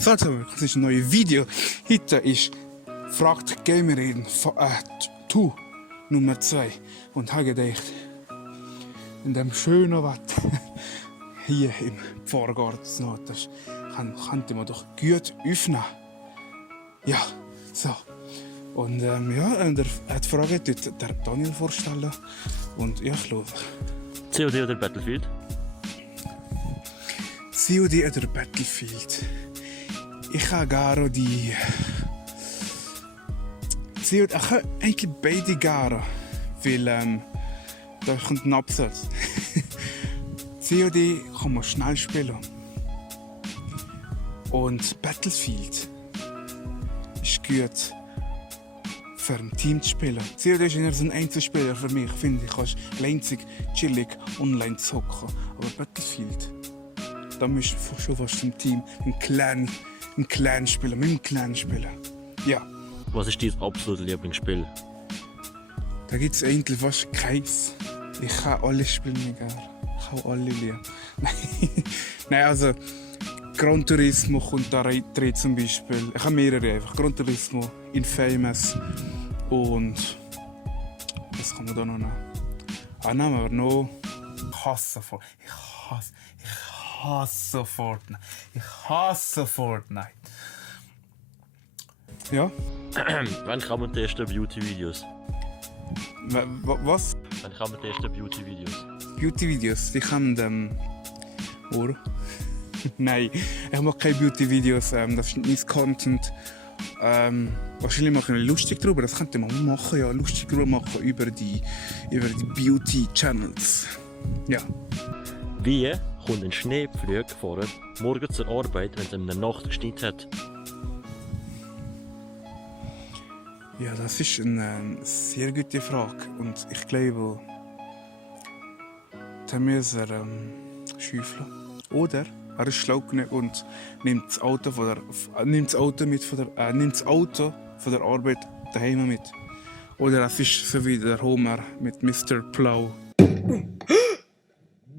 Salve, das ist ein neues Video. Heute ist «Fragt Gamerin» 2 Nummer 2. Und habe gedacht, in dem schönen Wetter hier im Pfarrgarten, das könnte man doch gut öffnen. Ja, so. Und ja, und die Frage tut der Daniel vorstellen. Und ja, ich glaube. COD oder Battlefield? COD oder Battlefield? Ich habe gerne die. COD, ich habe eigentlich beide gerne. Weil da kommt ein Absatz. COD kann man schnell spielen. Und Battlefield ist gut für ein Team zu spielen. COD ist eher so ein Einzelspieler für mich, finde ich. Kannst einzig chillig online zocken. Aber Battlefield, da musst du schon fast im Team, im Clan spielen. Ja. Was ist dein absolutes Lieblingsspiel? Da gibt es eigentlich fast keins. Ich kann alle Spiele nicht gerne. Ich habe alle lieb. Nein, also Gran Turismo kommt da rein zum Beispiel. Ich habe mehrere einfach. Gran Turismo, Infamous und was kann man da noch nehmen? Nehmen wir noch. Ich hasse Fortnite. Ja. Wann kann man testen Beauty-Videos? Was? Wann kann man testen Beauty-Videos? Beauty-Videos, die kommen oder? Nein, ich mache keine Beauty-Videos, das ist nicht mein Content. Wahrscheinlich mache ich lustig darüber, das könnte man machen, ja, lustig darüber machen über die Beauty-Channels. Ja. Wie kommt ein Schneepflugfahrer morgen zur Arbeit, wenn es in der Nacht geschneit hat? Ja, das ist eine sehr gute Frage und ich glaube, da muss er schaufeln. Oder er ist schlau genug und nimmt das Auto von der Arbeit daheim mit. Oder es ist so wie der Homer mit Mr. Plow.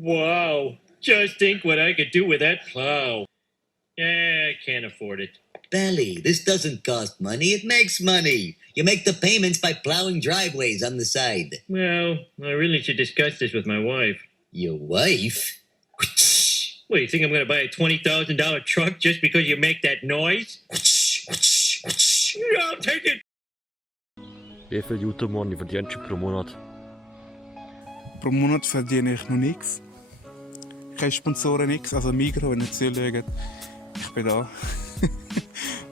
Wow, just think what I could do with that plow. Yeah, I can't afford it. Belly, this doesn't cost money, it makes money. You make the payments by plowing driveways on the side. Well, I really should discuss this with my wife. Your wife? What, you think I'm going to buy a $20,000 truck just because you make that noise? Yeah, I'll take it. Wie viel YouTube-Money verdienst du pro Monat? Pro Monat verdiene ich noch nichts. Keine Sponsoren, nichts. Also Migros, wenn ihr zuschaut, ich bin da.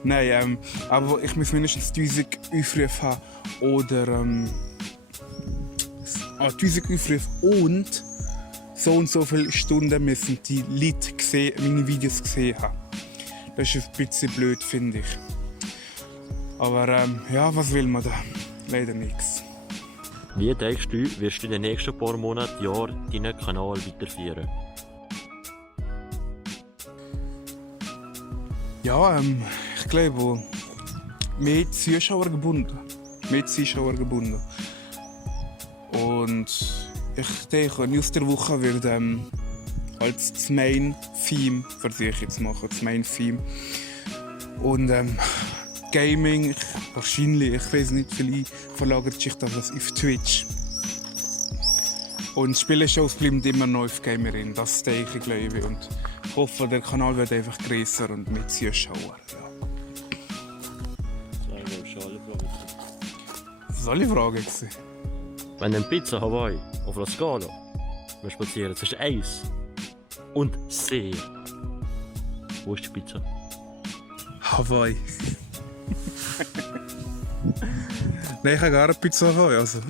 Nein, aber ich muss mindestens 1000 Aufrufe haben oder 1000 Aufrufe und so viele Stunden müssen die Leute meine Videos gesehen haben. Das ist ein bisschen blöd, finde ich. Aber ja, was will man da? Leider nichts. Wie denkst du, wirst du in den nächsten paar Monaten, Jahren deinen Kanal weiterführen? Ja, ich glaube, mehr Zuschauer gebunden. Und ich denke, News der Woche wird als das Main-Theme versuche ich jetzt machen, das Main-Theme. Und Gaming, wahrscheinlich, ich weiß nicht, vielleicht verlagert sich das auf Twitch. Und Spieleshows bleiben immer noch auf Gamerin, das denke ich, glaube ich. Und ich hoffe, der Kanal wird einfach größer und mit Zuschauern. Ja. Das war alle Fragen. Wenn ein Pizza Hawaii auf einer Skala spazieren zwischen 1 und sehr, wo ist die Pizza? Hawaii. Nein, ich habe gar eine Pizza Hawaii. Also,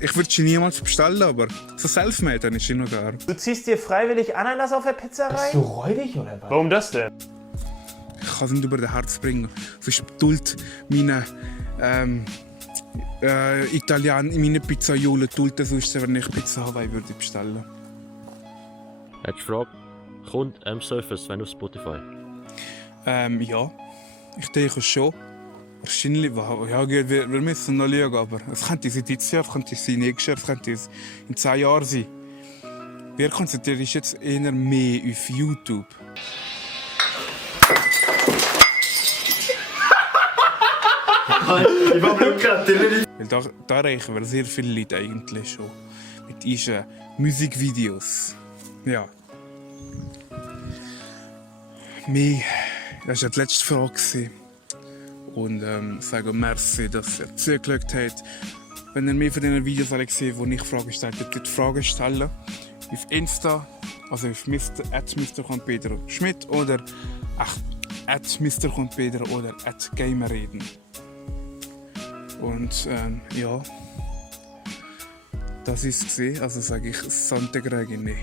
ich würde sie niemals bestellen, aber so selfmade dann ist sie noch gar. Du ziehst dir freiwillig Ananas auf der Pizza rein? Bist du räudig oder was? Warum das denn? Ich kann es nicht über das Herz bringen. Sonst tut meine meine Pizzaiole tut das sonst, wenn ich Pizza Hawaii würde bestellen. Letzte Frage. Kommt Surface auf Spotify? Ja, ich denke schon. Wahrscheinlich, ja, wir müssen noch schauen, aber es könnte sein dieses Jahr, es könnte sein nächstes Jahr, es könnte in 10 Jahren sein. Wir konzentrieren uns jetzt eher mehr auf YouTube. Ich war gerade. Weil da erreichen wir sehr viele Leute eigentlich schon. Mit unseren Musikvideos. Ja. Das war die letzte Frage. Und sage merci, dass ihr zugeschaut habt. Wenn ihr mehr von diesen Videos alle seht, wo ich Fragen stelle, dürft ihr Fragen stellen. Auf Insta, also auf @mr.pedro Schmidt oder @mr.pedro oder @gamerreden. Und ja, das ist es. Also sage ich Sante Gregine.